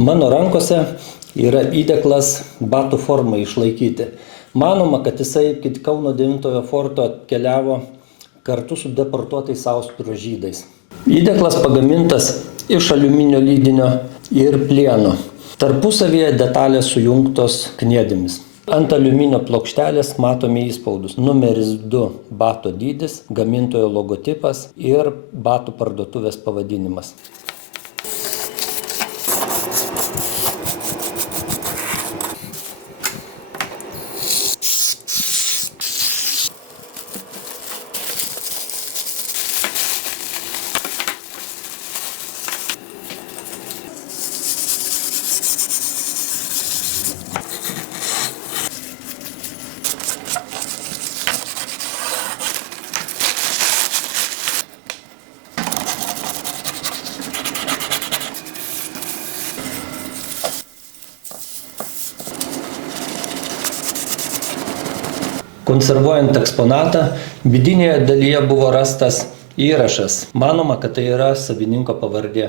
Mano rankose yra įdėklas batų formai išlaikyti. Manoma, kad jisai iki Kauno 9 forto atkeliavo kartu su deportuotais austrų žydais. Įdėklas pagamintas iš aliuminio lydinio ir plieno. Tarpusavyje detalės sujungtos kniedėmis. Ant aliuminio plokštelės matome įspaudus. Numeris 2 bato dydis, gamintojo logotipas ir batų parduotuvės pavadinimas. Konservuojant eksponatą, vidinėje dalyje buvo rastas įrašas. Manoma, kad tai yra savininko pavardė.